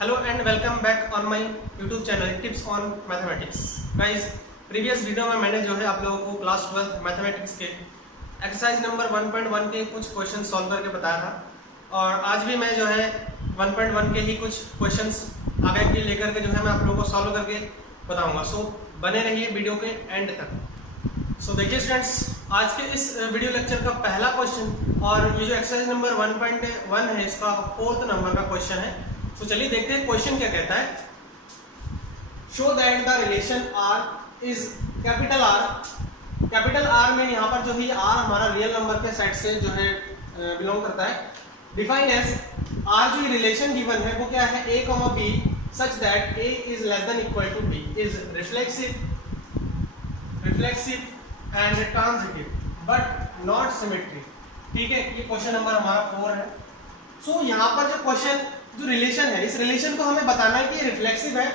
Hello and welcome back on my YouTube channel Tips on Mathematics. Guys, previous video में मैंने जो है आप लोगों को क्लास 12 मैथमेटिक्स के एक्सरसाइज नंबर 1.1 के कुछ क्वेश्चन सॉल्व करके बताया था और आज भी मैं जो है 1.1 के ही कुछ क्वेश्चंस आगे के लेकर के जो है मैं आप लोगों को सॉल्व करके बताऊंगा। सो बने रहिए वीडियो के एंड तक। सो देखिए स्टूडेंट्स, आज के इस वीडियो लेक्चर का पहला क्वेश्चन और ये जो एक्सरसाइज नंबर 1.1 है इसका 4th नंबर का क्वेश्चन है। तो चलिए देखते हैं क्वेश्चन क्या कहता है। Show that the relation R is capital R में यहाँ पर जो है R हमारा रियल नंबर के सेट से जो है बिलोंग करता है। डिफाइन एज R जो रिलेशन गिवन है वो क्या है, A, B such that A is less than equal to B is reflexive and transitive but not symmetric. ठीक है, ये क्वेश्चन नंबर हमारा 4 है। सो यहाँ पर जो क्वेश्चन जो रिलेशन है, इस रिलेशन को हमें बताना है कि रिफ्लेक्सिव है,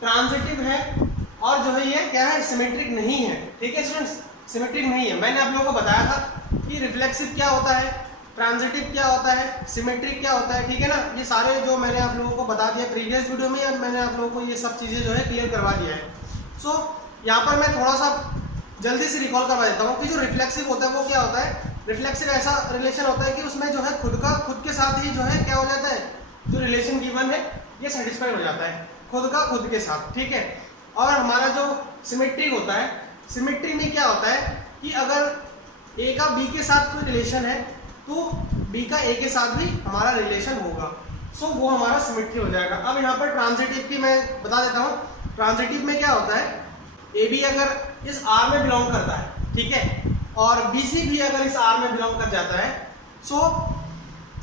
ट्रांजिटिव है और जो है ये क्या है, सिमेट्रिक नहीं है। ठीक है स्टूडेंट्स, सिमेट्रिक नहीं है। मैंने आप लोगों को बताया था कि रिफ्लेक्सिव क्या होता है, ट्रांजिटिव क्या होता है, सिमेट्रिक क्या होता है। ठीक है ना, ये सारे जो मैंने आप लोगों को बता दिया प्रीवियस वीडियो में, अब मैंने आप लोगों को ये सब चीजें जो है क्लियर करवा दिया है। सो यहाँ पर मैं थोड़ा सा जल्दी से रिकॉल करवा देता हूँ कि जो रिफ्लेक्सिव होता है वो क्या होता है। रिफ्लेक्सिव ऐसा रिलेशन होता है कि उसमें जो है खुद के साथ ही जो है क्या हो जाता है, जो रिलेशन गिवन है ये सेटिस्फाइड हो जाता है खुद के साथ। ठीक है, और हमारा जो सिमेट्रिक होता है, सिमेट्री में क्या होता है कि अगर A का B के साथ कोई रिलेशन है तो B का A के साथ भी हमारा रिलेशन होगा। सो वो हमारा सिमेट्री हो जाएगा। अब यहाँ पर ट्रांजिटिव की मैं बता देता हूँ। ट्रांजिटिव में क्या होता है, AB अगर इस R में बिलोंग करता है, ठीक है, और BC भी अगर इस R में बिलोंग कर जाता है, सो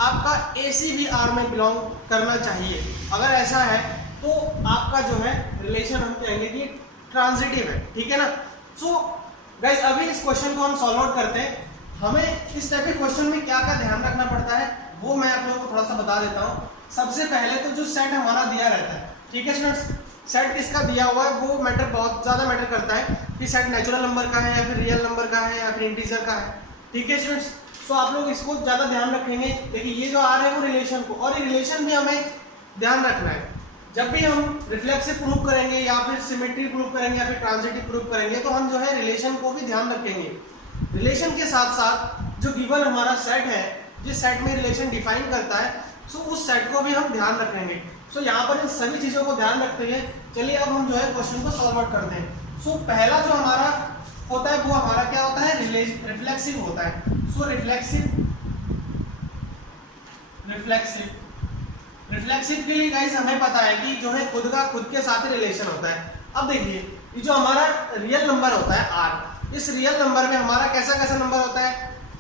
आपका AC भी R में बिलोंग करना चाहिए। अगर ऐसा है तो आपका जो है रिलेशन हम कहेंगे कि ट्रांजिटिव है। ठीक है ना। सो गाइस, अभी इस क्वेश्चन को हम सॉल्व आउट करते हैं। हमें इस टाइप के क्वेश्चन में क्या क्या ध्यान रखना पड़ता है वो मैं आप लोगों को थोड़ा सा बता देता हूँ। सबसे पहले तो जो सेट हमारा दिया रहता है, ठीक है स्टूडेंट्स, सेट किसका दिया हुआ है वो मैटर बहुत ज्यादा मैटर करता है कि सेट नेचुरल नंबर का है या फिर रियल नंबर का है या फिर इंटीजर का है। ठीक है स्टूडेंट्स, तो आप लोग इसको ज्यादा ध्यान रखेंगे। देखिए ये जो आ रहा है वो रिलेशन को, और ये रिलेशन भी हमें ध्यान रखना है। जब भी हम रिफ्लेक्सिव प्रूव करेंगे या फिर सिमेट्री प्रूव करेंगे या फिर ट्रांजिटिव प्रूव करेंगे तो हम जो है रिलेशन को भी ध्यान रखेंगे। रिलेशन के साथ साथ जो गिवन हमारा सेट है, जिस सेट में रिलेशन डिफाइन करता है, सो उस सेट को भी हम ध्यान रखेंगे। सो यहाँ पर इन सभी चीजों को ध्यान रखते हुए चलिए अब हम जो है क्वेश्चन को सॉल्व आउट करते हैं। सो पहला जो हमारा होता है वो हमारा क्या होता है, रिफ्लेक्सिव होता है। सो रिफ्लेक्सिव के लिए गाइस हमें पता है कि जो है खुद के साथ ही रिलेशन होता है। अब देखिए ये जो हमारा रियल नंबर होता है R, इस रियल नंबर में हमारा कैसा नंबर होता है,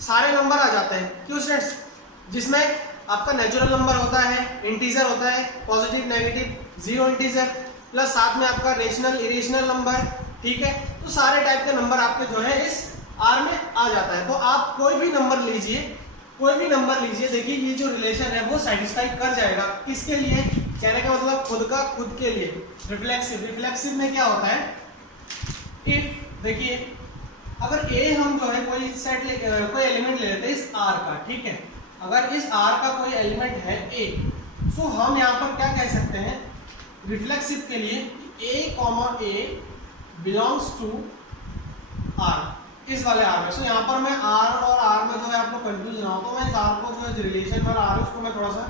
सारे नंबर आ जाते हैं। क्यों स्टूडेंट्स, जिसमें आपका नेचुरल नंबर होता है, इंटीजर होता है, positive negative, zero integer, plus साथ में आपका रेशनल इरेशनल नंबर। ठीक है, तो सारे टाइप के नंबर आपके जो है इस R में आ जाता है। तो आप कोई भी नंबर लीजिए, देखिए ये जो रिलेशन है वो सेटिस्फाई कर जाएगा। किसके लिए, कहने का मतलब खुद के लिए। रिफ्लेक्सिव में क्या होता है, इफ देखिए अगर A हम जो है कोई कोई एलिमेंट ले लेते हैं इस R का, ठीक है, अगर इस R का कोई एलिमेंट है A, सो हम यहाँ पर क्या कह सकते हैं रिफ्लेक्सिव के लिए, A बिलोंग्स टू R, इस वाले R में। सो यहाँ पर मैं R और R में जो है आपको कंफ्यूज ना हो तो मैं इस R को जो रिलेशन वाला R है उसको मैं थोड़ा सा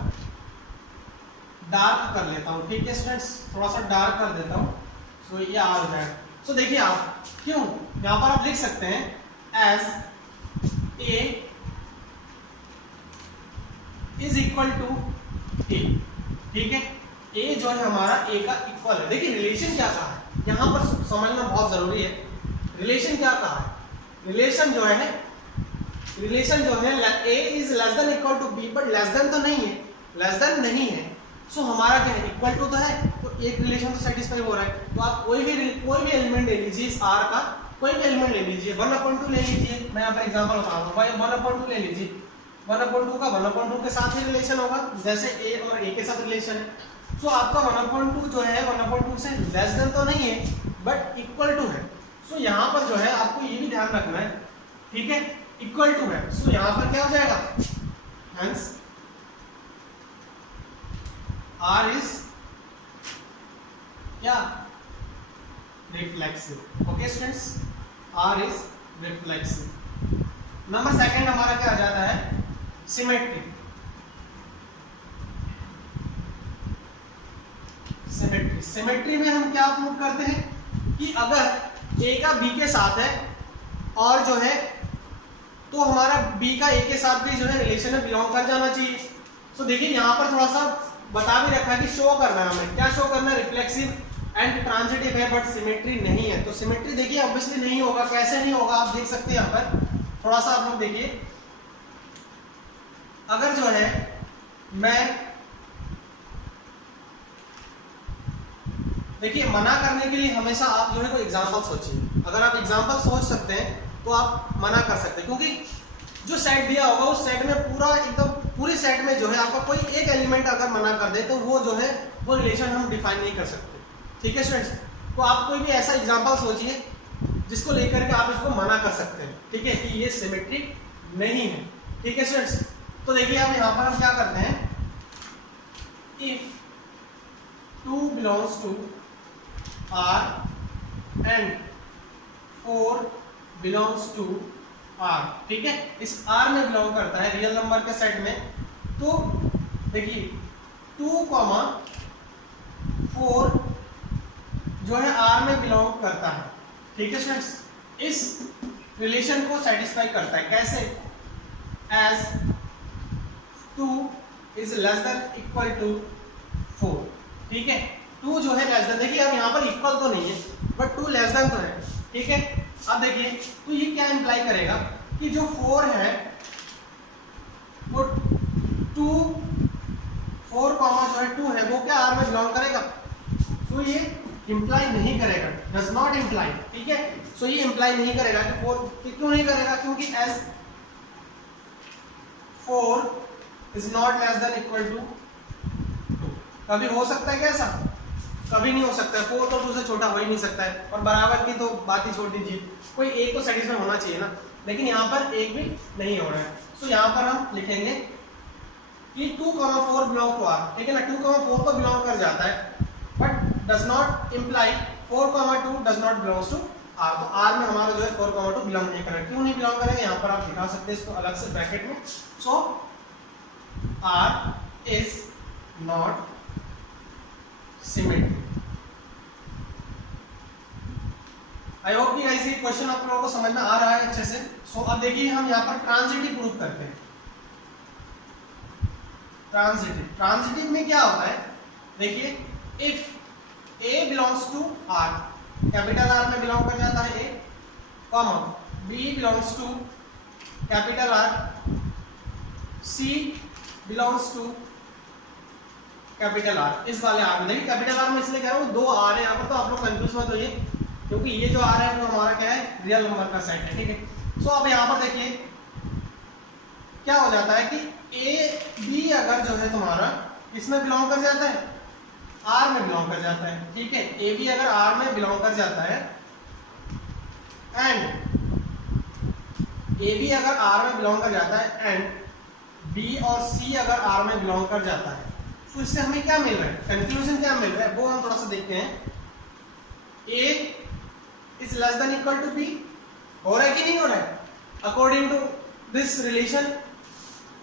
डार्क कर लेता हूँ। ठीक है स्टूडेंट्स, थोड़ा सा डार्क कर देता हूँ। सो ये R हो जाएगा। सो देखिए आप क्यों यहाँ पर आप लिख सकते हैं as A is equal to A। ठीक है, A जो है हमारा A का इक्वल है। देखिए रिलेशन क्या कहा है यहाँ पर समझना बहुत जरूरी है। रिलेशन क्या कहा है, रिलेशन जो है A is less than equal to B, but less than तो नहीं है, सो हमारा क्या है, इक्वल टू तो है, तो एक रिलेशन तो सेटिस्फाई हो रहा है। तो आप कोई भी एलिमेंट ले लीजिए इस R का, कोई भी एलिमेंट ले लीजिए, 1/2 ले लीजिए। मैं यहाँ पर एग्जांपल बता दूं, भाई 1/2 ले लीजिए, 1/2 का 1/2 के साथ ही रिलेशन होगा, जैसे A और A के साथ रिलेशन है। सो आपका 1/2 जो है 1/2 से लेस देन तो नहीं है बट इक्वल टू है। सो यहाँ पर जो है आपको ये भी ध्यान रखना है, ठीक है, इक्वल टू है। सो यहाँ पर क्या हो जाएगा, हेंस आर इज क्या, reflexive. Okay students, R is reflexive. Number second हमारा क्या आ जाता है, सिमेट्री। सिमेट्री, सिमेट्री में हम क्या प्रूव करते हैं कि अगर ए का बी के साथ है और जो है तो हमारा बी का ए के साथ भी जो है रिलेशन में बिलोंग कर जाना चाहिए। सो देखिए यहाँ पर थोड़ा सा बता भी रखा है कि शो करना है हमें, क्या शो करना है, रिफ्लेक्सिव एंड ट्रांजिटिव है बट सिमेट्री नहीं है। तो सिमेट्री देखिए ऑब्वियसली नहीं होगा, कैसे नहीं होगा आप देख सकते हैं यहाँ पर, थोड़ा सा आप लोग देखिए, अगर जो है मैं देखिए मना करने के लिए हमेशा आप जो है कोई एग्जांपल सोचिए, अगर आप एग्जांपल सोच सकते हैं तो आप मना कर सकते हैं, क्योंकि जो सेट दिया होगा उस सेट में पूरा एकदम पूरे सेट में जो है आपका कोई एक एलिमेंट अगर मना कर दे तो वो जो है वो रिलेशन हम डिफाइन नहीं कर सकते। ठीक है स्टूडेंट्स, तो आप कोई भी ऐसा एग्जांपल सोचिए जिसको लेकर के आप इसको मना कर सकते हैं, ठीक है, कि ये सिमेट्रिक नहीं है। ठीक है स्टूडेंट्स, तो देखिए अब यहाँ पर हम क्या करते हैं, if 2 belongs to R and 4 belongs to R, ठीक है, इस R में बिलोंग करता है रियल नंबर के सेट में, तो देखिए 2, 4 जो है R में बिलोंग करता है। ठीक है स्टूडेंट्स, इस रिलेशन को सेटिस्फाई करता है, कैसे, as 2 is less than equal to 4। ठीक है, 2 जो है लेस देन, देखिए अब यहाँ पर इक्वल तो नहीं है बट 2 लेस देन तो है। ठीक है, अब देखिए तो ये क्या इंप्लाई करेगा कि जो 4 है वो 2 4 कॉमा जो है 2 है वो क्या R में बिलोंग करेगा, तो ये इंप्लाई नहीं करेगा, डज नॉट इंप्लाई। ठीक है, सो ये इंप्लाई नहीं करेगा कि 4, क्यों नहीं करेगा, क्योंकि as 4 is not less than equal to 2। कभी हो सकता है क्या ऐसा, कभी नहीं हो सकता है, 4 तो 2 से छोटा हो ही नहीं सकता है, और बराबर की तो बात ही छोड़ दीजिए, कोई एक तो सेटिस्फाई होना चाहिए ना, लेकिन यहाँ पर एक भी नहीं हो रहा है। सो यहाँ पर हम लिखेंगे कि 2, 4 बिलोंग टू R, ठीक है ना, 2, 4 तो बिलोंग कर जाता है but does not imply 4, 2 does not belongs to R। तो R में हमारा जो है 4, 2 बिलोंग नहीं करेगा, क्यों नहीं बिलोंग करेगा, यहाँ पर आप दिखा सकते हैं इसको अलग से ब्रैकेट में। सो R is not symmetry। I hope कि ऐसे क्वेश्चन आप लोगों को समझ में आ रहा है अच्छे से। सो अब देखिए हम यहाँ पर ट्रांजिटिव प्रूफ करते हैं। ट्रांजिटिव में क्या होता है, देखिए if A belongs to R, capital R में बिलोंग कर जाता है A, comma B belongs to capital R, C belongs to capital R, इस वाले R में, देखिए कैपिटल R में इसलिए कह रहा हूँ 2 R है यहाँ पर, तो आप लोग कंफ्यूज मत होइए, क्योंकि ये जो R है वो हमारा क्या है, रियल नंबर का सेट है। ठीक है, सो अब यहाँ पर देखिए क्या हो जाता है कि A B अगर जो है तुम्हारा इसमें बिलोंग कर जाता है, R में बिलोंग कर जाता है। ठीक है, A B अगर R में बिलोंग कर जाता है एंड A B अगर R में बिलोंग कर जाता है एंड B और C अगर R में बिलोंग कर जाता है, तो इससे हमें क्या मिल रहा है, कंक्लूजन क्या मिल रहा है वो हम थोड़ा सा देखते हैं। A is less than equal to B, हो रहा है कि नहीं हो रहा है, according to this relation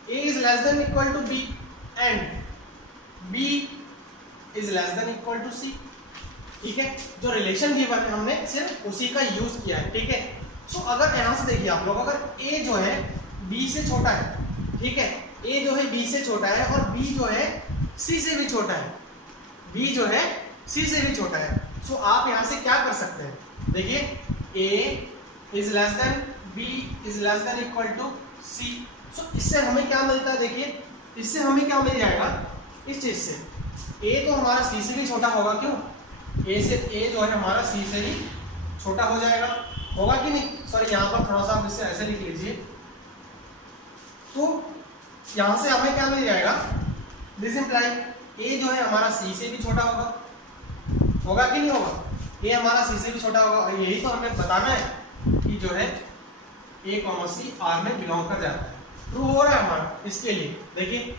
A is less than equal to B and B is less than equal to C। ठीक है, जो रिलेशन गिवन है हमने सिर्फ उसी का यूज किया है। ठीक है, सो अगर यहाँ से देखिए आप लोग, अगर A जो है B से छोटा है, ठीक है, A जो है B से छोटा है और B जो है C से भी छोटा है, B जो है C से भी छोटा है, सो आप यहाँ से क्या कर सकते हैं, देखिए A is less than B is less than equal to C। सो इससे हमें क्या मिलता है, देखिए इससे हमें क्या मिल जाएगा, इस चीज से A तो हमारा C से भी छोटा होगा, क्यों, A जो है हमारा C से ही छोटा हो जाएगा, होगा कि नहीं, सॉरी यहाँ पर थोड़ा सा आप इससे ऐसे लिख लीजिए, तो यहाँ से हमें क्या मिल जाएगा, दिस इंप्लाई A जो है हमारा C से भी छोटा होगा, होगा कि नहीं होगा, A हमारा C से भी छोटा होगा, और यही तो हमें बताना है कि जो है A, C R में बिलोंग कर जाता है। ट्रू हो रहा है हमारा, इसके लिए देखिए,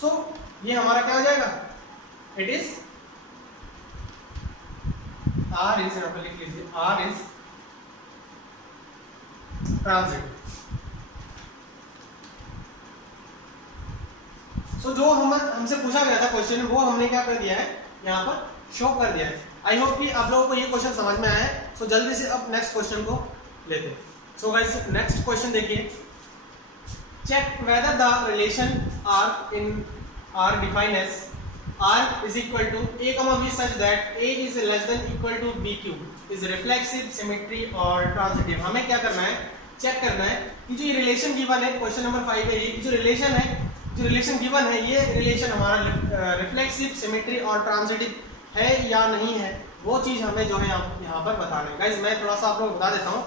सो ये हमारा क्या हो जाएगा, इट इज आर इज, यहाँ पर लिख लीजिए आर इज ट्रांजिटिव। सो जो हमसे पूछा गया था क्वेश्चन वो हमने क्या कर दिया है यहाँ पर शो कर दिया है। आई होप कि आप लोगों को ये क्वेश्चन समझ में आया है। सो जल्दी से अब नेक्स्ट क्वेश्चन को लेते हैं। सो गाइस नेक्स्ट क्वेश्चन देखिए, check whether the relation R in R define as R is equal to a comma b such that a is less than equal to b cube is reflexive, symmetry और transitive। हमें क्या करना है, check करना है कि जो ये रिलेशन गिवन है क्वेश्चन नंबर 5 है, ये जो रिलेशन है, जो रिलेशन गिवन है, ये रिलेशन हमारा रिफ्लेक्सिव, सिमेट्री और ट्रांजिटिव है या नहीं है, वो चीज हमें जो है यहाँ पर बताना है। गाइस मैं थोड़ा सा आप लोग बता देता हूँ,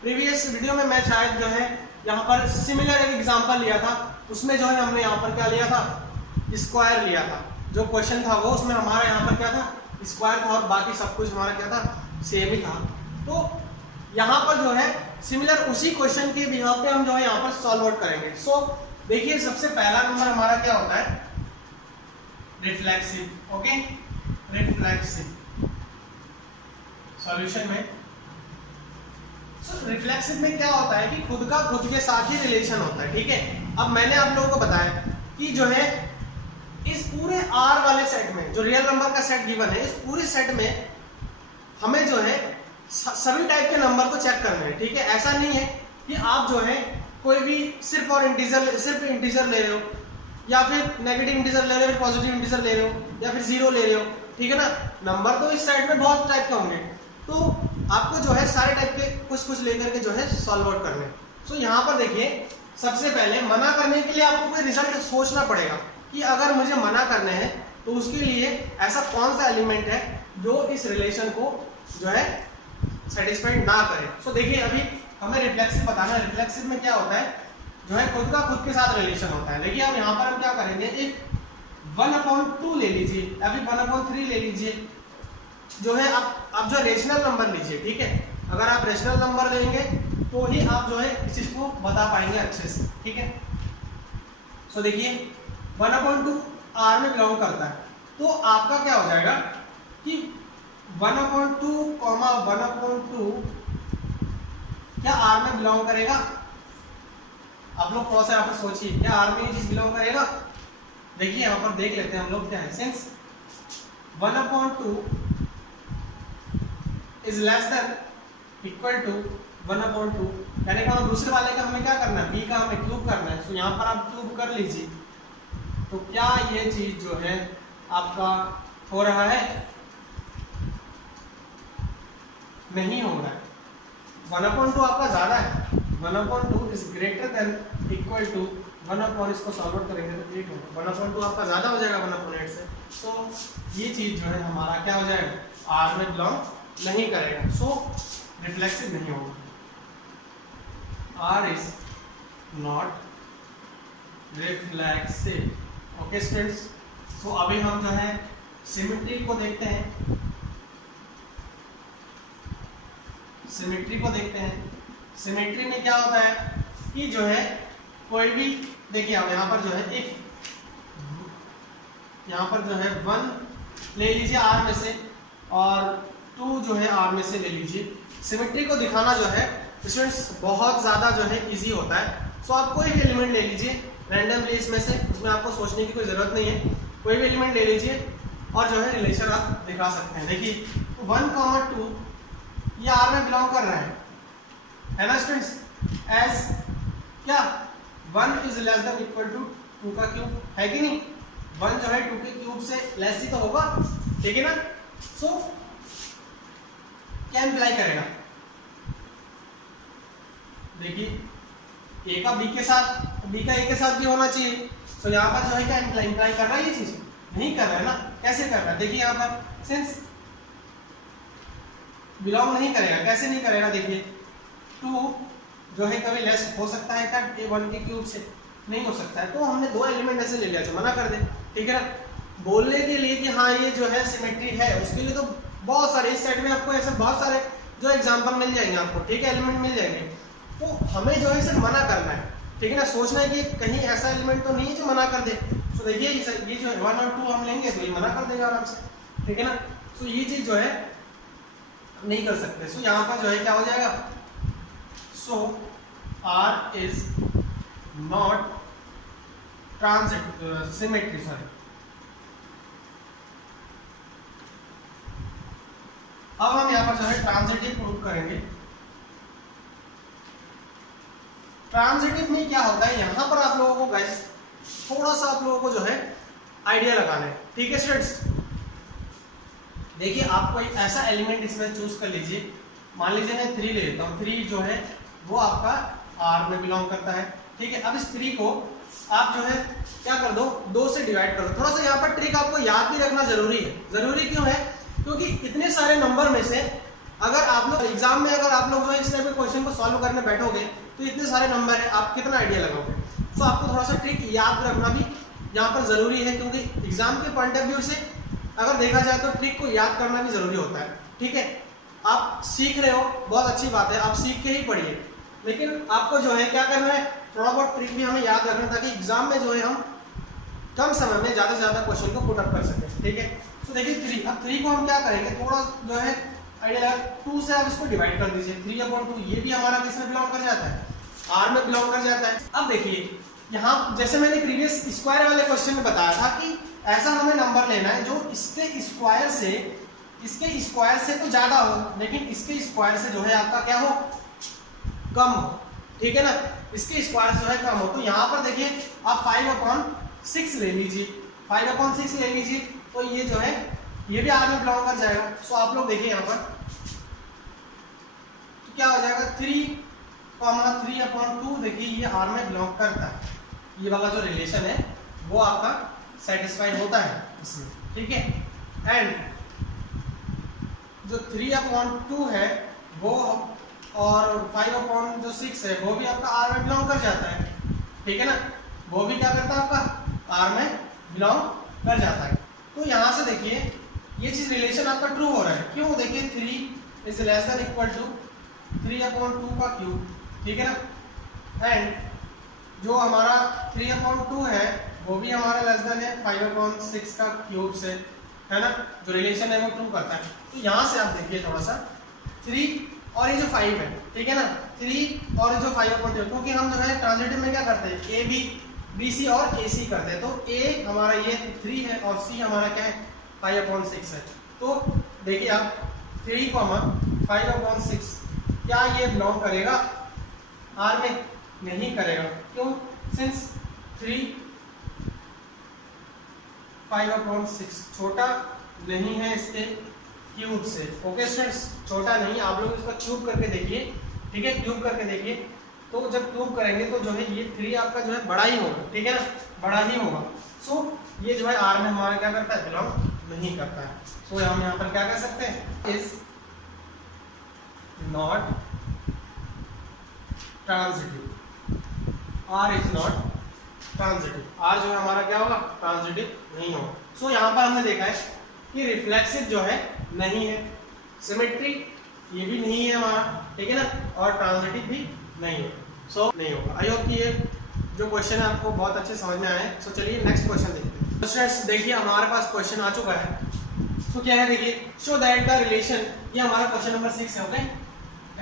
प्रीवियस वीडियो में मैं शायद जो है यहाँ पर सिमिलर एक एग्जाम्पल लिया था, उसमें जो है हमने यहाँ पर क्या लिया था, स्क्वायर लिया था। जो क्वेश्चन था वो उसमें हमारा यहाँ पर क्या था, स्क्वायर था और बाकी सब कुछ हमारा क्या था, सेम ही था। तो यहाँ पर जो है सिमिलर उसी क्वेश्चन के बिहाफ पे हम जो है यहाँ पर सॉल्व आउट करेंगे। सो देखिए सबसे पहला नंबर हमारा क्या होता है, रिफ्लेक्सिव। ओके, रिफ्लेक्सिव सॉल्यूशन में रिफ्लेक्सिव में क्या होता है कि खुद का खुद के साथ ही रिलेशन होता है। ठीक है, अब मैंने आप लोगों को बताया कि जो है इस पूरे R वाले सेट में जो रियल नंबर का सेट गिवन है, इस पूरे सेट में हमें जो है सभी टाइप के नंबर को चेक करना है। ठीक है, ऐसा नहीं है कि आप जो है कोई भी सिर्फ इंटीजर ले रहे हो या फिर नेगेटिव इंटीजर ले रहे हो, पॉजिटिव इंटीजर ले रहे हो या फिर जीरो ले रहे हो। ठीक है ना, नंबर तो इस सेट में बहुत टाइप के होंगे, तो आपको जो है सारे टाइप के कुछ लेकर के जो है सॉल्व आउट करने। सो यहाँ पर देखिए सबसे पहले मना करने के लिए आपको कोई रिजल्ट सोचना पड़ेगा कि अगर मुझे मना करने हैं तो उसके लिए ऐसा कौन सा एलिमेंट है जो इस रिलेशन को जो है सेटिस्फाइड ना करे। सो देखिए अभी हमें रिफ्लेक्सिव बताना है, रिफ्लेक्सिव में क्या होता है, जो है खुद का खुद के साथ रिलेशन होता है। देखिए अब यहाँ पर हम क्या करेंगे, एक 1/2 ले लीजिए या फिर 1/3 ले लीजिए, जो है आप जो रेशनल नंबर लीजिए। ठीक है, अगर आप रेशनल नंबर लेंगे तो ही आप जो है इस चीज को बता पाएंगे अच्छे से। ठीक है, सो देखिए 1/2 R में बिलोंग करता है, तो आपका क्या हो जाएगा कि 1/2, 1/2 क्या R में बिलोंग करेगा? आप लोग थोड़ा सा यहाँ पर सोचिए, क्या R में ये चीज बिलोंग करेगा? देखिए यहाँ पर देख लेते हैं हम लोग क्या है, since 1/2 is less than equal to 1/2, यानी कि दूसरे वाले का हमें क्या करना है, b का हमें क्यूब करना है। तो यहाँ पर आप क्यूब कर लीजिए, तो क्या ये चीज जो है आपका हो रहा है? नहीं हो रहा है। 1/2 आपका ज्यादा है, 1/2 is greater than equal to 1/, इसको सॉल्व आउट करेंगे तो 8 होगा, 1/2 आपका ज्यादा हो जाएगा 1/8 से। सो ये चीज जो है हमारा क्या हो जाएगा, R में बिलोंग नहीं करेगा, सो रिफ्लेक्सिव नहीं होगा। R is not reflexive. Okay students, so अभी हम जो है सिमेट्री को देखते हैं, सिमेट्री को देखते हैं। सिमेट्री में क्या होता है कि जो है कोई भी, देखिए आप यहाँ पर जो है एक, यहाँ पर जो है 1 ले लीजिए R में से और 2 जो है R में से ले लीजिए। सिमेट्री को दिखाना जो है स्टूडेंट्स बहुत ज़्यादा जो है इजी होता है। सो आप कोई भी एलिमेंट ले लीजिए रैंडमली इसमें से, उसमें आपको सोचने की कोई ज़रूरत नहीं है, कोई भी एलिमेंट ले लीजिए और जो है रिलेशन आप दिखा सकते हैं। देखिए 1,2 ये R में बिलोंग कर रहा है ना स्टूडेंट्स, एज क्या 1 is less than equal to 2 का क्यूब, है कि नहीं? 1 जो है 2 के क्यूब से लेस ही तो होगा, ठीक है ना? सो क्या इंप्लाई करेगा, देखिए A का B के साथ, B का A के साथ भी होना चाहिए। सो यहाँ पर जो है क्या इंप्लाई कर रहा है, ये चीज नहीं कर रहा है ना। कैसे कर रहा है, देखिए यहाँ पर सिंस बिलोंग नहीं करेगा, कैसे नहीं करेगा, देखिए 2 जो है कभी लेस हो सकता है क्या, A1 के क्यूब से नहीं हो सकता है, तो हमने 2 एलिमेंट ऐसे ले लिया जो मना कर दे। ठीक है ना, बोलने के लिए कि हाँ ये जो है सिमेट्री है, उसके लिए तो बहुत सारे, इस सेट में आपको ऐसे बहुत सारे जो एग्जाम्पल मिल जाएंगे आपको, ठीक है, एलिमेंट मिल जाएंगे। तो हमें जो है सिर्फ मना करना है, ठीक है ना, सोचना है कि कहीं ऐसा एलिमेंट तो नहीं है जो मना कर दे। तो देखिए ये जो 1 और 2 हम लेंगे तो ये मना कर देगा आराम से, ठीक है ना। तो ये चीज जो है नहीं कर सकते। सो यहाँ पर जो है क्या हो जाएगा, सो R is not symmetry, sorry. अब हम यहाँ पर जो है ट्रांजिटिव प्रूव करेंगे। ट्रांजिटिव में क्या होता है, यहाँ पर आप लोगों को गाइस थोड़ा सा आप लोगों को जो है आइडिया लगाना है, ठीक है स्टूडेंट्स। देखिए आप कोई ऐसा एलिमेंट इसमें चूज कर लीजिए, मान लीजिए मैं 3 ले लेता हूँ। 3 जो है वो आपका R में बिलोंग करता है, ठीक है। अब इस 3 को आप जो है क्या कर दो, 2 से डिवाइड कर दो। थोड़ा सा यहाँ पर ट्रिक आपको याद भी रखना जरूरी है। जरूरी क्यों है, क्योंकि इतने सारे नंबर में से अगर आप लोग एग्जाम में अगर आप लोग जो है इस टाइप के क्वेश्चन को सॉल्व करने बैठोगे तो इतने सारे नंबर है, आप कितना आइडिया लगाओगे। तो आपको थोड़ा सा ट्रिक याद रखना भी यहाँ पर जरूरी है, क्योंकि एग्जाम के पॉइंट ऑफ व्यू से अगर देखा जाए तो ट्रिक को याद करना भी जरूरी होता है, ठीक है। आप सीख रहे हो, बहुत अच्छी बात है, आप सीख के ही पढ़िए, लेकिन आपको जो है क्या करना है, थोड़ा बहुत ट्रिक भी हमें याद रखना ताकि एग्जाम में जो है हम कम समय में ज्यादा से ज्यादा क्वेश्चन को पुट अप कर सकें, ठीक है। तो देखिए 3, अब 3 को हम क्या करेंगे, थोड़ा जो है आइडिया 2 से आप इसको डिवाइड कर दीजिए। 3/2 ये भी हमारा किस में बिलोंग कर जाता है, R में बिलोंग कर जाता है। अब देखिए यहाँ जैसे मैंने प्रीवियस स्क्वायर वाले क्वेश्चन में बताया था कि ऐसा हमें नंबर लेना है जो इसके स्क्वायर से तो ज्यादा हो, लेकिन इसके स्क्वायर से जो है आपका क्या हो, कम हो, ठीक है ना। इसके स्क्वायर जो है कम हो। तो यहाँ पर देखिए आप 5/6 ले लीजिए, 5/6 ले लीजिए, तो ये जो है ये भी R में बिलोंग कर जाएगा। सो आप लोग देखिए यहाँ पर तो क्या हो जाएगा, 3/2 देखिए ये R में बिलोंग करता है। ये वाला जो रिलेशन है वो आपका सेटिस्फाइड होता है इसमें, ठीक है। एंड जो 3/2 है वो और 5/6 है वो भी आपका R में बिलोंग कर जाता है, ठीक है ना। वो भी क्या करता है आपका R में बिलोंग कर जाता है। तो यहाँ से देखिए ये चीज रिलेशन आपका ट्रू हो रहा है, क्यों, देखिए 3 is less than equal to 3/2 का क्यूब, ठीक है ना। एंड जो हमारा 3/2 है वो भी हमारा लेस देन है 5/6 का क्यूब से, है ना। जो रिलेशन है वो ट्रू करता है। तो यहाँ से आप देखिए थोड़ा सा 3 और ये जो 5 है, ठीक है ना, 3 और जो 5/2, क्योंकि हम जो है ट्रांजिटिव में क्या करते हैं, ए बी, बी सी और ए सी करते हैं। तो ए हमारा ये 3 है और सी हमारा क्या है 5/6 है। तो देखिए आप 3,5/6 क्या ये बिलोंग करेगा R में, नहीं करेगा, क्यों, सिंस 3 5/6 छोटा नहीं है इसके क्यूब से। ओके स्टूडेंट्स, छोटा नहीं, आप लोग इसका क्यूब करके देखिए, ठीक है, क्यूब करके देखिए। तो जब क्यूब करेंगे तो जो है ये 3 आपका जो है बड़ा ही होगा, ठीक है ना, बड़ा ही होगा। सो ये जो है R में हमारा क्या करता है, बिलोंग नहीं करता है। सो हम यहाँ पर क्या कर सकते हैं, is not transitive, R is not transitive. R जो है हमारा क्या होगा, ट्रांजिटिव नहीं होगा। सो यहाँ पर हमने देखा है कि रिफ्लेक्सिव जो है नहीं है, सिमेट्री ये भी नहीं है हमारा, ठीक है ना, और ट्रांजिटिव भी नहीं है। सो नहीं होगा। आई होप कि ये जो क्वेश्चन है आपको बहुत अच्छे समझ में आए। सो चलिए नेक्स्ट क्वेश्चन देखते हैं। स्टूडेंट्स देखिए हमारे पास क्वेश्चन आ चुका है। तो क्या है, देखिए शो दैट द रिलेशन, ये हमारा क्वेश्चन नंबर 6 है। ओके,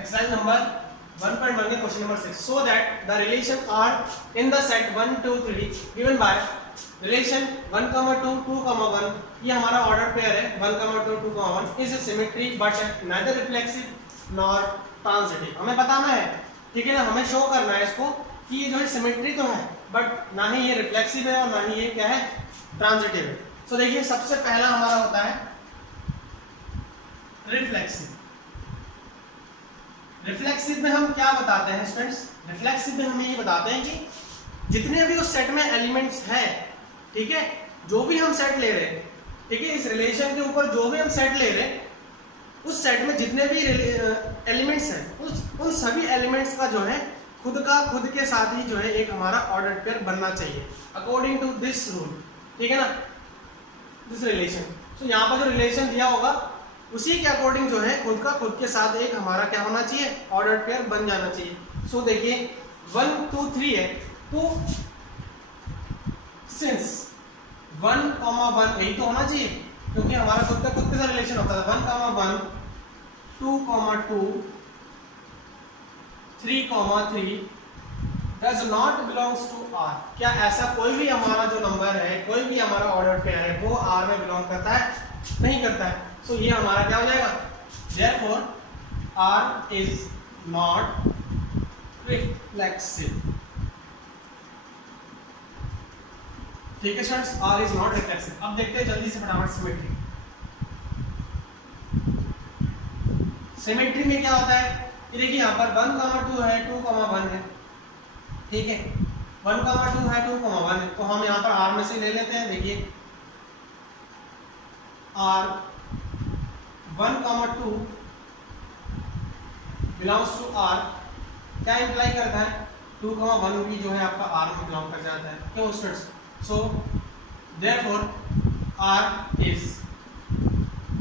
एक्सरसाइज नंबर 1.1 के question number 6। So that the relation R in the set 1 2 3 given by relation 1, 2, 2, 1, ये हमारा ऑर्डर पेयर है 1, 2, 2, 1 is symmetry but neither reflexive nor transitive. हमें बताना है, ठीक है ना, हमें शो करना है इसको कि ये जो है सिमेट्री तो है बट ना ही ये रिफ्लेक्सिव है और ना ही ये क्या है, ट्रांजिटिव है। तो देखिए सबसे पहला हमारा होता है रिफ्लेक्सिव। रिफ्लेक्सिव में हम क्या बताते हैं स्टूडेंट्स, रिफ्लेक्सिव में हमें ये बताते हैं कि जितने भी उस सेट में एलिमेंट्स हैं, ठीक है, जो भी हम सेट ले रहे हैं, ठीक है, इस रिलेशन के ऊपर जो भी हम सेट ले रहे हैं, उस सेट में जितने भी एलिमेंट्स हैं उन सभी एलिमेंट्स का जो है खुद के साथ ही जो है एक हमारा ऑर्डर पेयर बनना चाहिए अकॉर्डिंग टू दिस रूल, ठीक है ना, दिस रिलेशन। तो यहाँ पर जो रिलेशन दिया होगा उसी के अकॉर्डिंग जो है खुद के साथ एक हमारा क्या होना चाहिए, ऑर्डर पेयर बन जाना चाहिए। सो देखिए 1 2 3 है, तो सिंस 1,1 यही तो होना चाहिए, क्योंकि हमारा खुद के साथ रिलेशन होता है। 1,1 2,2 3,3 does not belongs to R। क्या ऐसा कोई भी हमारा जो नंबर है, कोई भी हमारा ऑर्डर पेयर है, वो R में बिलोंग करता है? नहीं करता है। सो ये हमारा क्या हो जाएगा? therefore R is not reflexive। ठीक है students, R is not reflexive। अब देखते हैं जल्दी से फटाफट सिमेट्री। सिमेट्री में क्या होता है कि देखिए यहाँ पर 1,2 है, 2,1 है, ठीक है, 1,2 है, 2,1 है, तो हम यहाँ पर R में से ले लेते हैं। देखिए R 1,2 बिलोंग्स टू R, क्या इंप्लाई करता है? 2,1 भी जो है आपका R में बिलोंग कर जाता है। क्यों students? So therefore R is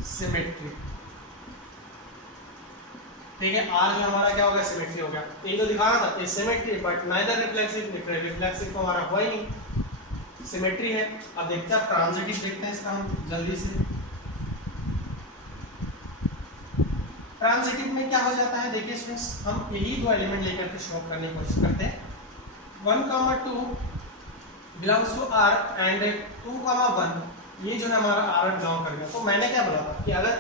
symmetric. ठीक है, R जो हमारा क्या हो गया? सिमेट्री हो गया। ये तो दिखा रहा था symmetry, but neither reflexive, reflexive तो हमारा हुआ ही नहीं, सिमेट्री है। अब देखते हैं, अब ट्रांजिटिव देखते हैं इसका हम जल्दी से। ट्रांजिटिव में क्या हो जाता है? देखिए स्टूडेंट्स, हम यही दो एलिमेंट लेकर के शो करने की कोशिश करते हैं। 1,2 बिलोंग्स टू R एंड 2,1 ये जो है हमारा R में बिलोंग कर गया। तो मैंने क्या बोला था कि अगर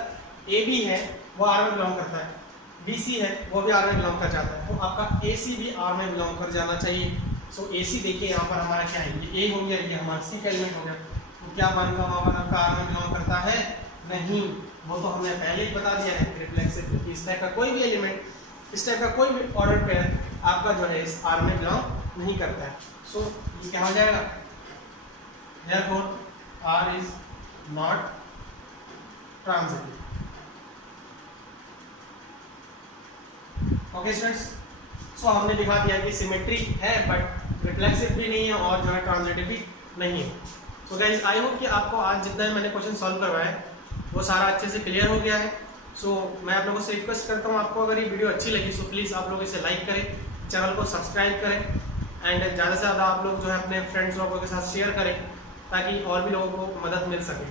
AB है वो R में बिलोंग करता है, BC है वो भी R में बिलोंग कर जाता है, तो आपका AC भी R में बिलोंग कर जाना चाहिए। सो AC देखिए यहाँ पर हमारा क्या है, ये A हो गया, ये हमारा C का एलिमेंट हो गया। तो क्या 1,1 आपका R में बिलोंग करता है? नहीं, वो तो हमने पहले ही बता दिया है रिफ्लेक्सिव। इस टाइप का कोई भी एलिमेंट, इस टाइप का कोई भी ऑर्डर पेयर आपका जो है इस R में बिलोंग नहीं करता है। सो ये क्या हो जाएगा? therefore R is not transitive। Okay students, so हमने दिखा दिया कि सिमेट्री है बट रिफ्लेक्सिव भी नहीं है और जो है ट्रांजिटिव भी नहीं है। सो गाइस, आई होप कि आपको आज जितना मैंने क्वेश्चन सॉल्व करवाया है वो सारा अच्छे से क्लियर हो गया है। सो मैं आप लोगों से रिक्वेस्ट करता हूँ, आपको अगर ये वीडियो अच्छी लगी सो प्लीज़ आप लोग इसे लाइक करें, चैनल को सब्सक्राइब करें एंड ज़्यादा से ज़्यादा आप लोग जो है अपने फ्रेंड्स लोगों के साथ शेयर करें ताकि और भी लोगों को मदद मिल सके।